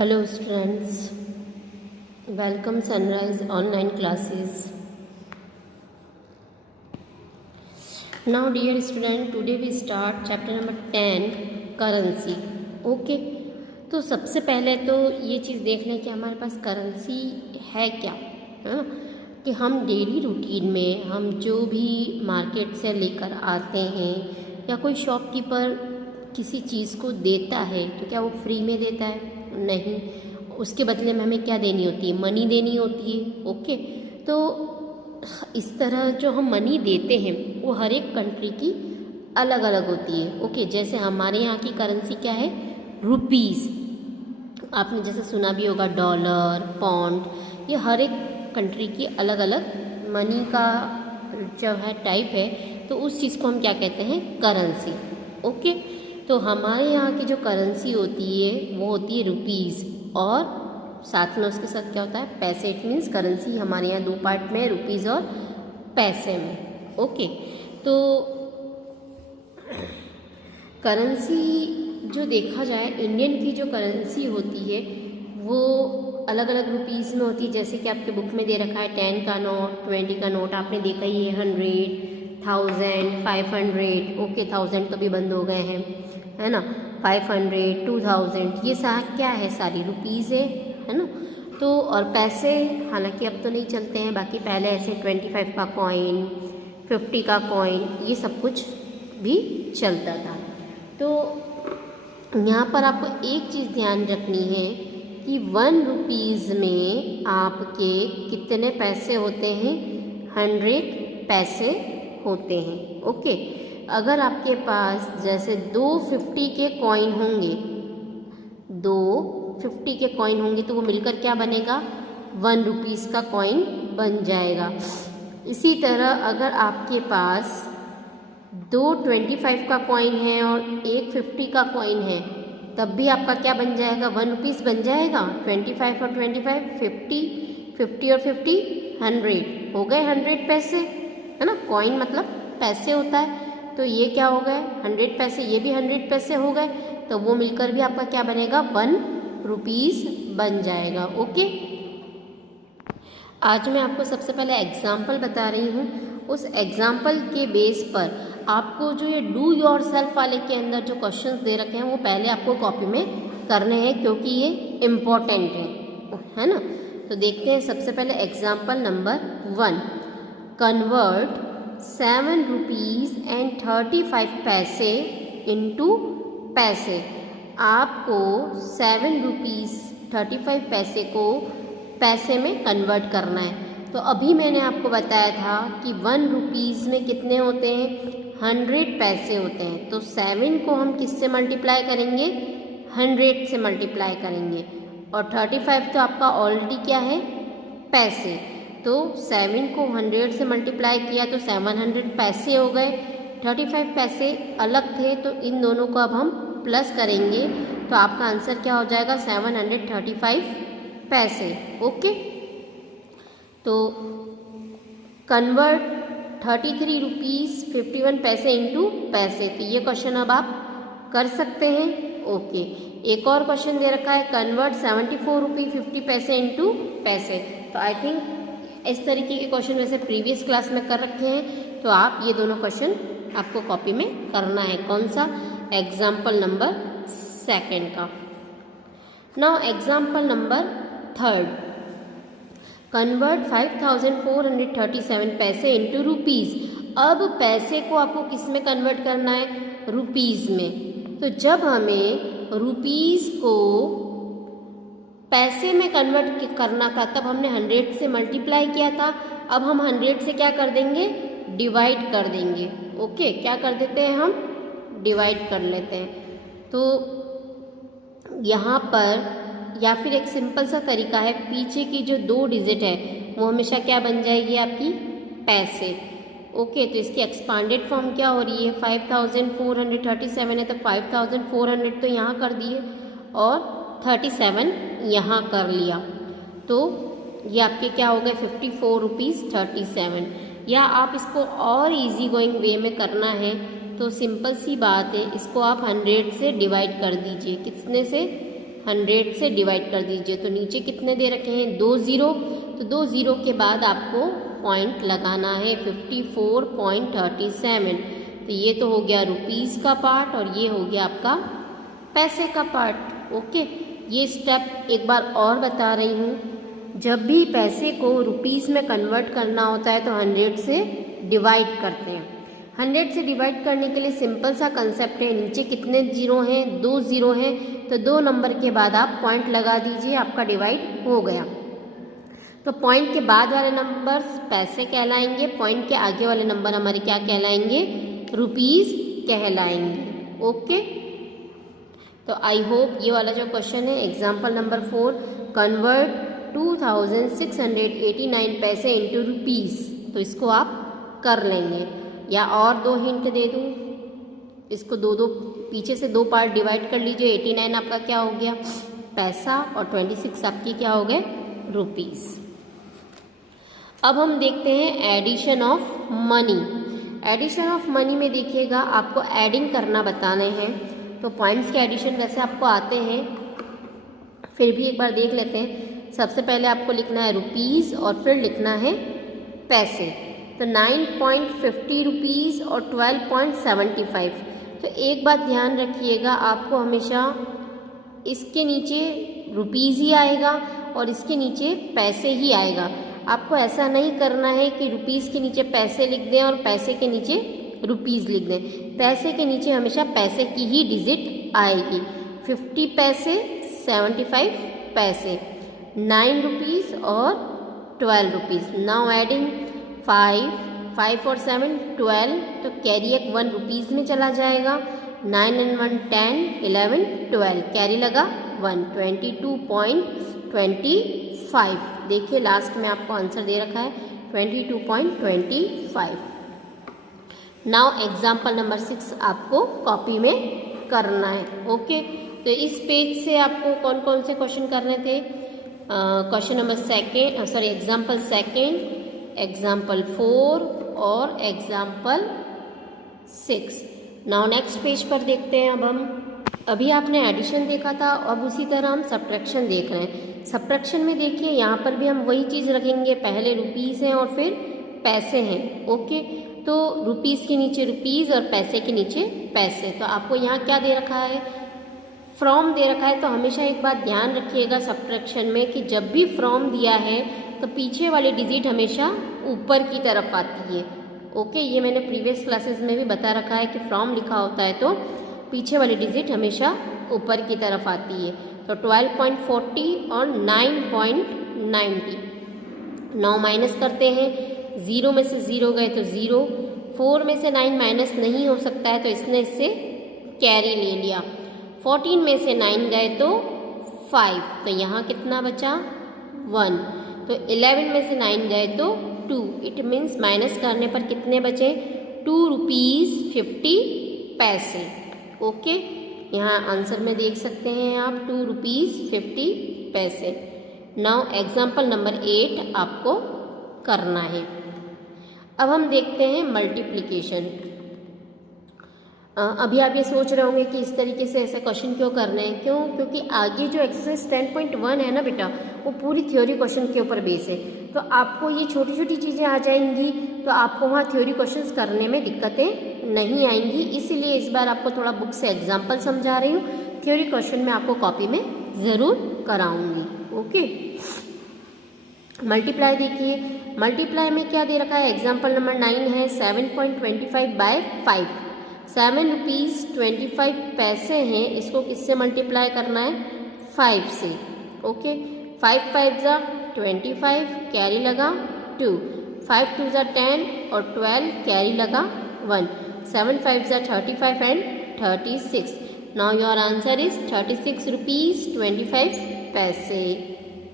Hello students, welcome Sunrise online classes. Now dear student, today we start chapter number 10 currency. Okay, तो सबसे पहले तो ये चीज़ देख लें कि हमारे पास करेंसी है क्या, है ना। कि हम डेली रूटीन में हम जो भी मार्केट से लेकर आते हैं या कोई शॉपकीपर किसी चीज़ को देता है तो क्या वो फ्री में देता है? नहीं, उसके बदले में हमें क्या देनी होती है? मनी देनी होती है। ओके, तो इस तरह जो हम मनी देते हैं वो हर एक कंट्री की अलग अलग होती है। ओके, जैसे हमारे यहाँ की करेंसी क्या है? रुपीज़। आपने जैसे सुना भी होगा डॉलर, पाउंड, ये हर एक कंट्री की अलग अलग मनी का जो है टाइप है, तो उस चीज़ को हम क्या कहते हैं? करेंसी। ओके, तो हमारे यहाँ की जो करेंसी होती है वो होती है रुपीज़, और साथ में उसके साथ क्या होता है? पैसे। इट मीन्स करेंसी हमारे यहाँ दो पार्ट में, रुपीज़ और पैसे में। ओके, तो करेंसी जो देखा जाए, इंडियन की जो करेंसी होती है वो अलग अलग रुपीज़ में होती है। जैसे कि आपके बुक में दे रखा है 10 का नोट, 20 का नोट, आपने देखा ही है 100, 1000, 500। ओके, 1000 तो भी बंद हो गए हैं, है ना। 500, 2000, ये सारा क्या है? सारी रुपीज़ है ना। तो और पैसे हालांकि अब तो नहीं चलते हैं, बाकी पहले ऐसे 25 का कॉइन, 50 का कॉइन, ये सब कुछ भी चलता था। तो यहाँ पर आपको एक चीज़ ध्यान रखनी है कि 1 रुपीज़ में आपके कितने पैसे होते हैं? 100 पैसे होते हैं। ओके, अगर आपके पास जैसे 250 के कॉइन होंगे, 250 के कॉइन होंगे तो वो मिलकर क्या बनेगा? 1 रुपीज़ का कॉइन बन जाएगा। इसी तरह अगर आपके पास 2 25 का कॉइन है और 1 50 का कॉइन है, तब भी आपका क्या बन जाएगा? 1 रुपीज़ बन जाएगा। 25 और 25, 50, 50 और 50, 100 हो गए 100 पैसे, है ना। कॉइन मतलब पैसे होता है, तो ये क्या हो गए? 100 पैसे। ये भी 100 पैसे हो गए, तो वो मिलकर भी आपका क्या बनेगा? 1 रुपीज़ बन जाएगा। ओके, आज मैं आपको सबसे पहले एग्जाम्पल बता रही हूँ। उस एग्जाम्पल के बेस पर आपको जो ये डू योर सेल्फ वाले के अंदर जो क्वेश्चंस दे रखे हैं वो पहले आपको कॉपी में करने हैं, क्योंकि ये इम्पोर्टेंट है ना। तो देखते हैं सबसे पहले example number 1। Convert 7 rupees and 35 पैसे इनटू पैसे। आपको 7 रुपीज़ 35 पैसे को पैसे में कन्वर्ट करना है। तो अभी मैंने आपको बताया था कि 1 रुपीज़ में कितने होते हैं? 100 पैसे होते हैं। तो 7 को हम किससे मल्टीप्लाई करेंगे? 100 से मल्टीप्लाई करेंगे। और 35 तो आपका ऑलरेडी क्या है? पैसे। तो 7 को 100 से मल्टीप्लाई किया तो 700 पैसे हो गए। 35 पैसे अलग थे, तो इन दोनों को अब हम प्लस करेंगे तो आपका आंसर क्या हो जाएगा? 735 पैसे। ओके, तो कन्वर्ट 33 रुपीज़ 51 पैसे इंटू पैसे। तो ये क्वेश्चन अब आप कर सकते हैं। ओके, एक और क्वेश्चन दे रखा है कन्वर्ट 74 रुपीज़ 50 पैसे इंटू पैसे। तो आई थिंक इस तरीके के क्वेश्चन वैसे प्रीवियस क्लास में कर रखे हैं, तो आप ये दोनों क्वेश्चन आपको कॉपी में करना है। कौन सा? एग्जाम्पल नंबर 2 का। Now example number 3। कन्वर्ट 5437 पैसे इंटू रुपीज़। अब पैसे को आपको किस में कन्वर्ट करना है? रुपीज़ में। तो जब हमें रुपीज़ को पैसे में कन्वर्ट करना था तब हमने 100 से मल्टीप्लाई किया था। अब हम 100 से क्या कर देंगे? डिवाइड कर देंगे। ओके, क्या कर देते हैं हम? डिवाइड कर लेते हैं। तो यहाँ पर या फिर एक सिंपल सा तरीका है, पीछे की जो 2 डिजिट है वो हमेशा क्या बन जाएगी? आपकी पैसे। ओके, तो इसकी एक्सपांडेड फॉर्म क्या हो रही है? 5437 है, तो 5400 तो यहाँ कर दिए और 37 यहाँ कर लिया, तो ये आपके क्या हो गए? 54 रुपीज़ 37। या आप इसको और इजी गोइंग वे में करना है तो सिंपल सी बात है, इसको आप 100 से डिवाइड कर दीजिए। कितने से? 100 से डिवाइड कर दीजिए। तो नीचे कितने दे रखे हैं, 2 ज़ीरो, तो 2 ज़ीरो के बाद आपको पॉइंट लगाना है 54.37। तो ये तो हो गया रुपीज़ का पार्ट और ये हो गया आपका पैसे का पार्ट। ओके, ये स्टेप एक बार और बता रही हूँ, जब भी पैसे को रुपीज़ में कन्वर्ट करना होता है तो 100 से डिवाइड करते हैं। 100 से डिवाइड करने के लिए सिंपल सा कंसेप्ट है, नीचे कितने ज़ीरो हैं, 2 ज़ीरो हैं, तो 2 नंबर के बाद आप पॉइंट लगा दीजिए, आपका डिवाइड हो गया। तो पॉइंट के बाद वाले नंबर पैसे कहलाएंगे, पॉइंट के आगे वाले नंबर हमारे क्या कहलाएंगे, रुपीज़ कहलाएंगे। ओके, तो आई होप ये वाला जो क्वेश्चन है एग्जाम्पल नंबर 4, कन्वर्ट 2689 पैसे इंटू रुपीज़, तो इसको आप कर लेंगे। या और 2 हिंट दे दूँ, इसको दो पीछे से 2 पार्ट डिवाइड कर लीजिए। 89 आपका क्या हो गया, पैसा, और 26 आपकी क्या हो गए, रुपीज़। अब हम देखते हैं addition of money. Addition of money में देखिएगा आपको एडिंग करना बताने हैं, तो पॉइंट्स के एडिशन वैसे आपको आते हैं, फिर भी एक बार देख लेते हैं। सबसे पहले आपको लिखना है रुपीज़ और फिर लिखना है पैसे। तो 9.50 रुपीज़ और 12.75। तो एक बात ध्यान रखिएगा, आपको हमेशा इसके नीचे रुपीज़ ही आएगा और इसके नीचे पैसे ही आएगा। आपको ऐसा नहीं करना है कि रुपीज़ के नीचे पैसे लिख दें और पैसे के नीचे रुपीज़ लिख दें। पैसे के नीचे हमेशा पैसे की ही डिजिट आएगी। 50 पैसे, 75 पैसे, 9 रुपीज़ और 12 रुपीज़। नाउ एडिंग 5 और 7 12, तो कैरी एक 1 रुपीज़ में चला जाएगा। 9 and 1 10, 11 12, कैरी लगा 1, 22.25। देखिए लास्ट में आपको आंसर दे रखा है 22.25। नाउ एग्जाम्पल नंबर 6 आपको कॉपी में करना है। ओके, तो इस पेज से आपको कौन कौन से क्वेश्चन करने थे, क्वेश्चन नंबर एग्जाम्पल 2, एग्जाम्पल 4 और एग्जाम्पल 6। नाउ नेक्स्ट पेज पर देखते हैं। अब हम अभी आपने एडिशन देखा था, अब उसी तरह हम सब्ट्रैक्शन देख रहे हैं। सब्ट्रैक्शन में देखिए यहाँ पर भी हम वही चीज़ रखेंगे, पहले रुपीज़ हैं और फिर पैसे हैं। ओके, तो रुपीज़ के नीचे रुपीज़ और पैसे के नीचे पैसे। तो आपको यहाँ क्या दे रखा है, फ्रॉम दे रखा है। तो हमेशा एक बात ध्यान रखिएगा सब्ट्रैक्शन में कि जब भी फ्रॉम दिया है तो पीछे वाली डिजिट हमेशा ऊपर की तरफ आती है। ओके, ये मैंने प्रीवियस क्लासेस में भी बता रखा है कि फ्रॉम लिखा होता है तो पीछे वाली डिजिट हमेशा ऊपर की तरफ आती है। तो 12.40 और 9.90। नाउ माइनस करते हैं, 0 में से 0 गए तो 0, 4 में से 9 माइनस नहीं हो सकता है तो इसने इससे कैरी ले लिया। 14 में से 9 गए तो 5, तो यहाँ कितना बचा 1। तो 11 में से 9 गए तो 2, इट मीन्स माइनस करने पर कितने बचे, 2 रुपीज़ 50 पैसे। ओके, यहाँ आंसर में देख सकते हैं आप 2 रुपीज़ 50 पैसे। नाउ एग्जाम्पल नंबर 8 आपको करना है। अब हम देखते हैं मल्टीप्लिकेशन। अभी आप ये सोच रहे होंगे कि इस तरीके से ऐसे क्वेश्चन क्यों करने हैं, क्योंकि आगे जो एक्सरसाइज 10.1 है ना बेटा, वो पूरी थ्योरी क्वेश्चन के ऊपर बेस है। तो आपको ये छोटी छोटी चीज़ें आ जाएंगी तो आपको वहाँ थ्योरी क्वेश्चंस करने में दिक्कतें नहीं आएंगी। इसीलिए इस बार आपको थोड़ा बुक से एग्जाम्पल समझा रही हूँ, थ्योरी क्वेश्चन में आपको कॉपी में ज़रूर कराऊंगी। ओके, मल्टीप्लाई देखिए, मल्टीप्लाई में क्या दे रखा है, एग्जाम्पल नंबर 9 है 7.25 बाय 5। 7 रुपीज़ 25 पैसे हैं, इसको किससे मल्टीप्लाई करना है, 5 से। ओके, 5 5 जा 25, कैरी लगा 2, 5 2 जा 10 और 12 कैरी लगा 1, 7 5 जा 35 and 36। Now your answer is 36 rupees 25 पैसे।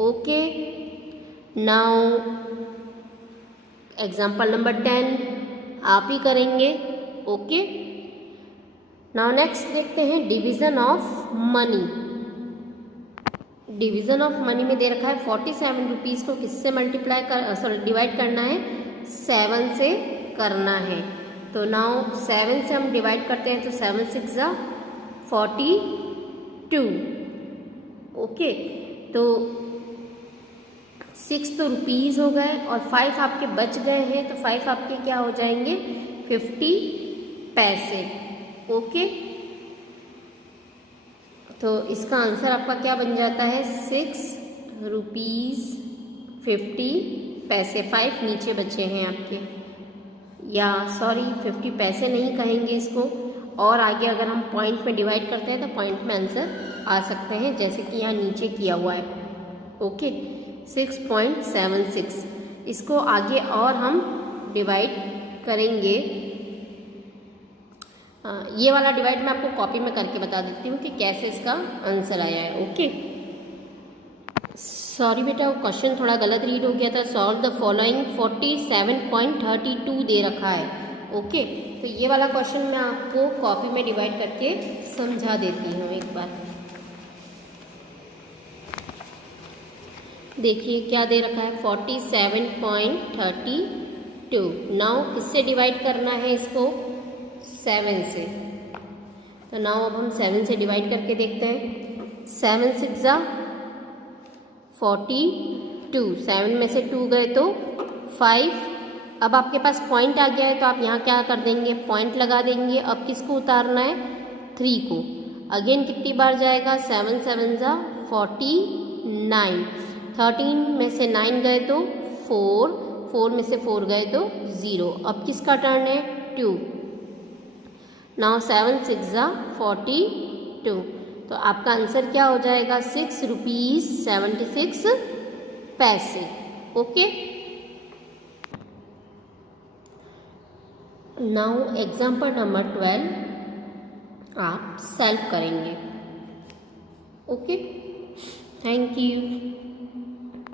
ओके, नाउ एग्जाम्पल नंबर 10 आप ही करेंगे। ओके, नाउ नेक्स्ट देखते हैं division of money. Division of money में दे रखा है 47 रुपीज़ को किससे डिवाइड करना है, 7 से करना है। तो नाउ 7 से हम डिवाइड करते हैं तो 7 6 जा 42, ओके, तो 6 तो रुपीज़ हो गए और 5 आपके बच गए हैं, तो 5 आपके क्या हो जाएंगे 50 पैसे। ओके, तो इसका आंसर आपका क्या बन जाता है 6 रुपीज़ 50 पैसे। 5 नीचे बचे हैं आपके, या सॉरी 50 पैसे नहीं कहेंगे इसको, और आगे अगर हम पॉइंट में डिवाइड करते हैं तो पॉइंट में आंसर आ सकते हैं, जैसे कि यहाँ नीचे किया हुआ है। ओके, 6.76। इसको आगे और हम डिवाइड करेंगे। ये वाला डिवाइड मैं आपको कॉपी में करके बता देती हूँ कि कैसे इसका आंसर आया है। ओके, सॉरी बेटा, वो क्वेश्चन थोड़ा गलत रीड हो गया था। सॉल्व द फॉलोइंग 47.32 दे रखा है। ओके, तो ये वाला क्वेश्चन मैं आपको कॉपी में डिवाइड करके समझा देती हूँ एक बार। देखिए क्या दे रखा है 47.32। नाउ किससे डिवाइड करना है इसको 7 से। तो नाउ अब हम 7 से डिवाइड करके देखते हैं। 7 6 42, 7 में से 2 गए तो 5। अब आपके पास पॉइंट आ गया है तो आप यहाँ क्या कर देंगे पॉइंट लगा देंगे। अब किसको उतारना है 3 को। अगेन कितनी बार जाएगा 7 7 49, 13 में से 9 गए तो 4, 4 में से 4 गए तो 0। अब किसका टर्न है 2। नाउ 7 6 42, तो आपका आंसर क्या हो जाएगा 6 रुपीज़ 76 पैसे। ओके, नाउ एग्जाम्पल नंबर 12 आप सॉल्व करेंगे। Okay, thank you.